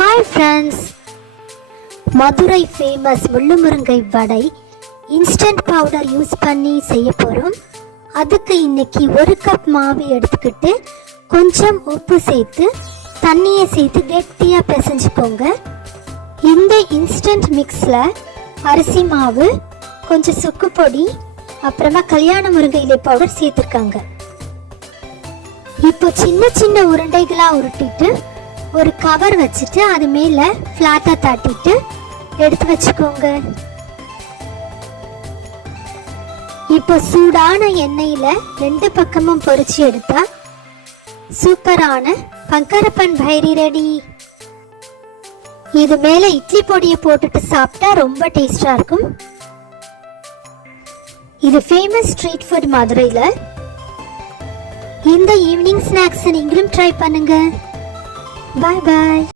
Hi friends, Madurai famous முள்ளுமுருங்கை வடை instant powder use பண்ணி செய்ய போகிறோம். அதுக்கு இன்னைக்கு 1 கப் மாவு எடுத்துக்கிட்டு கொஞ்சம் உப்பு சேர்த்து தண்ணியை சேர்த்து கெட்டியாக பிசைஞ்சுக்கோங்க. இந்த இன்ஸ்டன்ட் மிக்ஸில் அரிசி மாவு, கொஞ்சம் சுக்கு பொடி, அப்புறமா கல்யாண முருங்கை இலை பவுடர் சேர்த்துருக்காங்க. இப்போ சின்ன சின்ன உருண்டைகளாக உருட்டிட்டு ஒரு கவர் வச்சுட்டு அது மேலே ஃப்ளாட்டாக தட்டிட்டு எடுத்து வச்சுக்கோங்க. இப்போ சூடான எண்ணெயில் 2 பக்கமும் பொரிச்சு எடுத்தா சூப்பரான பங்கரப்பன் பைரி ரெடி. இது மேலே இட்லி பொடியை போட்டுட்டு சாப்பிட்டா ரொம்ப டேஸ்டாக இருக்கும். இது ஃபேமஸ் ஸ்ட்ரீட் ஃபுட் மதுரையில். இந்த ஈவினிங் ஸ்நாக்ஸ் நீங்களும் ட்ரை பண்ணுங்க. பாய் பாய்.